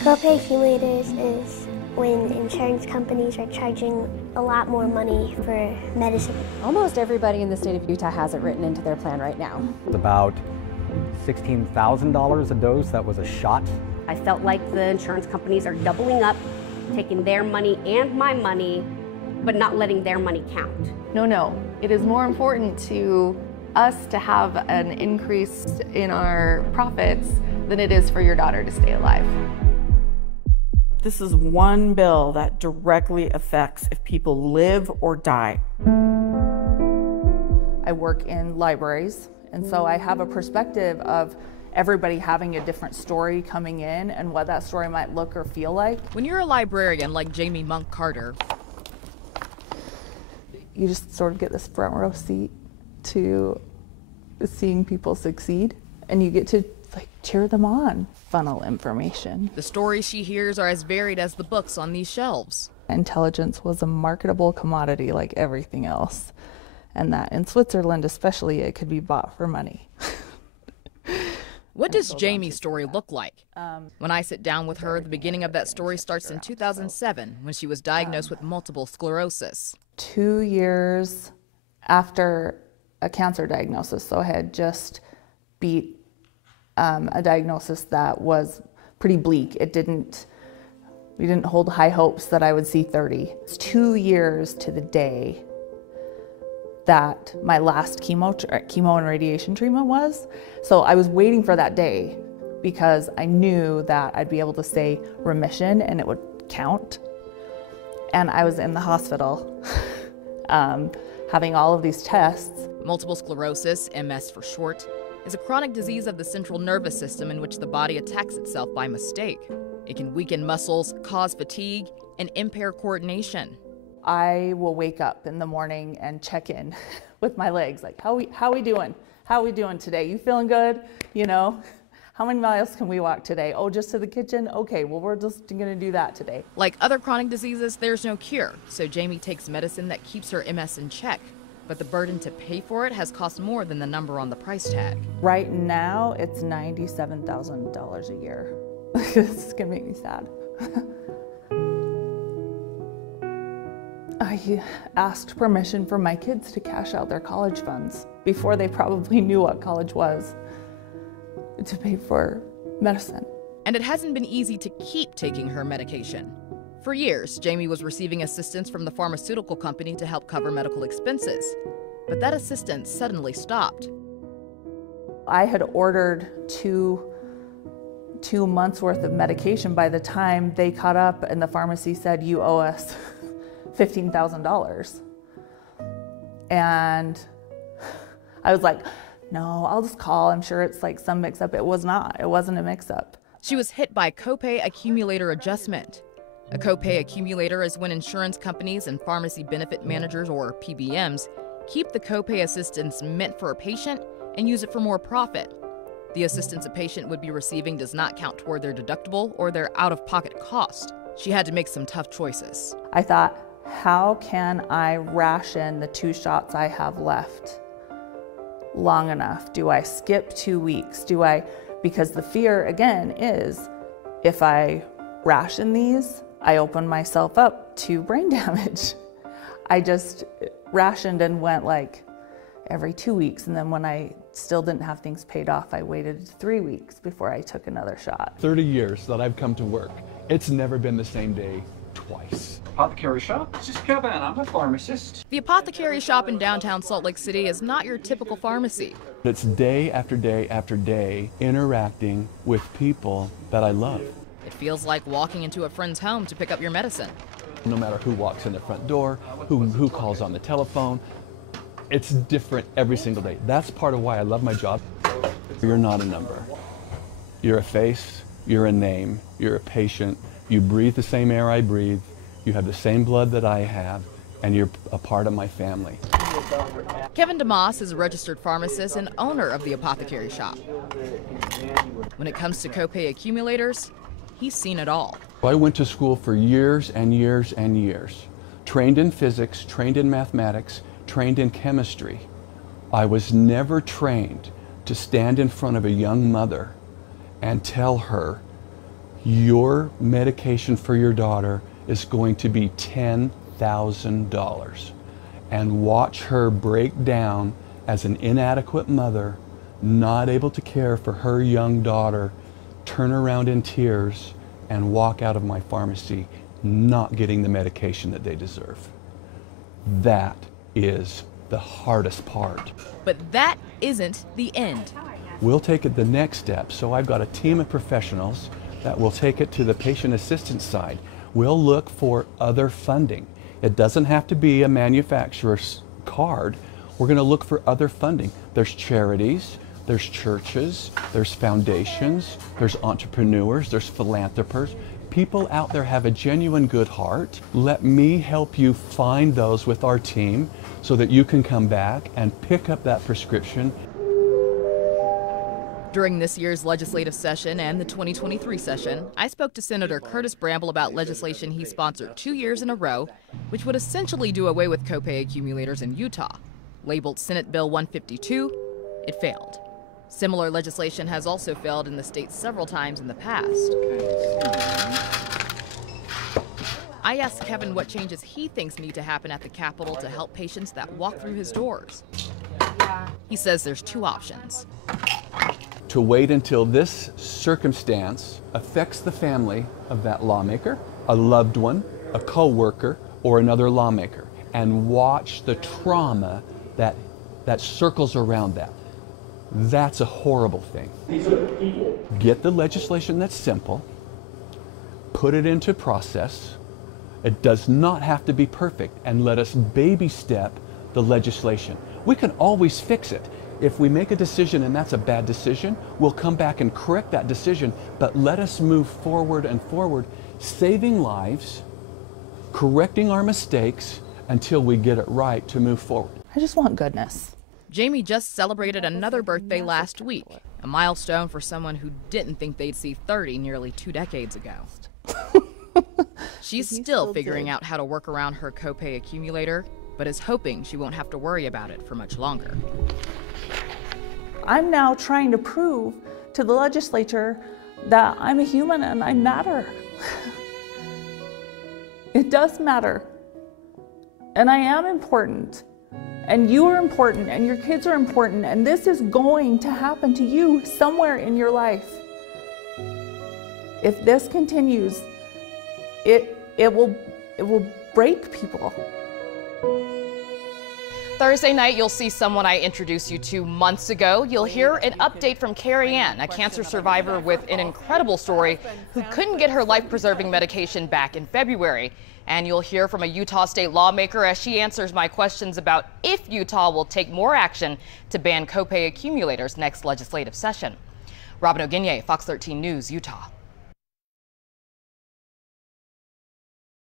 Copay accumulators is when insurance companies are charging a lot more money for medicine. Almost everybody in the state of Utah has it written into their plan right now. It's about $16,000 a dose. That was a shot. I felt like the insurance companies are doubling up, taking their money and my money, but not letting their money count. No. It is more important to us to have an increase in our profits than it is for your daughter to stay alive. This is one bill that directly affects if people live or die. I work in libraries, and so I have a perspective of everybody having a different story coming in and what that story might look or feel like. When you're a librarian like Jamie Monk Carter, You just sort of get this front row seat to seeing people succeed, and you get to cheer them on, funnel information. the stories she hears are as varied as the books on these shelves. Intelligence was a marketable commodity like everything else, and that in Switzerland especially it could be bought for money. What does Jamie's story look like? When I sit down with her, the beginning of that story starts in 2007 when she was diagnosed with multiple sclerosis. 2 years after a cancer diagnosis, so I had just beat a diagnosis that was pretty bleak. We didn't hold high hopes that I would see 30. It's 2 years to the day that my last chemo and radiation treatment was. So I was waiting for that day because I knew that I'd be able to say remission and it would count. And I was in the hospital having all of these tests. Multiple sclerosis, MS for short, is a chronic disease of the central nervous system in which the body attacks itself by mistake. It can weaken muscles, cause fatigue, and impair coordination. I will wake up in the morning and check in with my legs, like, how we doing? How we doing today? You feeling good? You know, how many miles can we walk today? Oh, just to the kitchen? Okay, well, we're just gonna do that today. Like other chronic diseases, there's no cure, so Jamie takes medicine that keeps her MS in check. But the burden to pay for it has cost more than the number on the price tag. Right now, it's $97,000 a year. This is gonna make me sad. I asked permission for my kids to cash out their college funds before they probably knew what college was to pay for medicine. And it hasn't been easy to keep taking her medication. For years, Jamie was receiving assistance from the pharmaceutical company to help cover medical expenses. But that assistance suddenly stopped. I had ordered two months worth of medication. By the time they caught up and the pharmacy said, you owe us $15,000. And I was like, no, I'll just call. I'm sure it's like some mix up. It was not. It wasn't a mix up. She was hit by copay accumulator adjustment. A copay accumulator is when insurance companies and pharmacy benefit managers, or PBMs, keep the copay assistance meant for a patient and use it for more profit. The assistance a patient would be receiving does not count toward their deductible or their out-of-pocket cost. She had to make some tough choices. I thought, how can I ration the 2 shots I have left long enough? Do I skip 2 weeks? Because the fear, again, is if I ration these, I open myself up to brain damage. I just rationed and went like every 2 weeks, and then when I still didn't have things paid off, I waited 3 weeks before I took another shot. 30 years that I've come to work, it's never been the same day twice. Apothecary shop? This is Kevin, I'm a pharmacist. The apothecary shop in downtown Salt Lake City is not your typical pharmacy. It's day after day after day interacting with people that I love. It feels like walking into a friend's home to pick up your medicine. No matter who walks in the front door, who calls on the telephone, it's different every single day. That's part of why I love my job. You're not a number. You're a face, you're a name, you're a patient. You breathe the same air I breathe, you have the same blood that I have, and you're a part of my family. Kevin DeMoss is a registered pharmacist and owner of the apothecary shop. When it comes to copay accumulators, he's seen it all. I went to school for years and years and years. Trained in physics, trained in mathematics, trained in chemistry. I was never trained to stand in front of a young mother and tell her Your medication for your daughter is going to be $10,000. And watch her break down as an inadequate mother, not able to care for her young daughter, turn around in tears and walk out of my pharmacy not getting the medication that they deserve. That is the hardest part. But that isn't the end. We'll take it the next step. So I've got a team of professionals that will take it to the patient assistance side. We'll look for other funding. It doesn't have to be a manufacturer's card. We're going to look for other funding. There's charities, there's churches, there's foundations, there's entrepreneurs, there's philanthropists. People out there have a genuine good heart. Let me help you find those with our team so that you can come back and pick up that prescription. During this year's legislative session and the 2023 session, I spoke to Senator Curtis Bramble about legislation he sponsored 2 years in a row, which would essentially do away with copay accumulators in Utah. Labeled Senate Bill 152, it failed. Similar legislation has also failed in the state several times in the past. I asked Kevin what changes he thinks need to happen at the Capitol to help patients that walk through his doors. He says there's two options. To wait until this circumstance affects the family of that lawmaker, a loved one, a co-worker, or another lawmaker, and watch the trauma that circles around that. That's a horrible thing. Get the legislation that's simple, put it into process. It does not have to be perfect, and let us baby step the legislation. We can always fix it. If we make a decision and that's a bad decision, we'll come back and correct that decision, but let us move forward and forward, saving lives, correcting our mistakes until we get it right to move forward. I just want goodness. Jamie just celebrated another birthday last week, a milestone for someone who didn't think they'd see 30 nearly 2 decades ago. She's still figuring out how to work around her copay accumulator, but is hoping she won't have to worry about it for much longer. I'm now trying to prove to the legislature that I'm a human and I matter. It does matter. And I am important. And you are important, and your kids are important, and this is going to happen to you somewhere in your life. If this continues, it will break people. Thursday night, you'll see someone I introduced you to months ago. You'll hear an update from Carrie Ann, a cancer survivor with an incredible story who couldn't get her life-preserving medication back in February. And you'll hear from a Utah state lawmaker as she answers my questions about if Utah will take more action to ban copay accumulators next legislative session. Robin O'Guinye, Fox 13 News, Utah.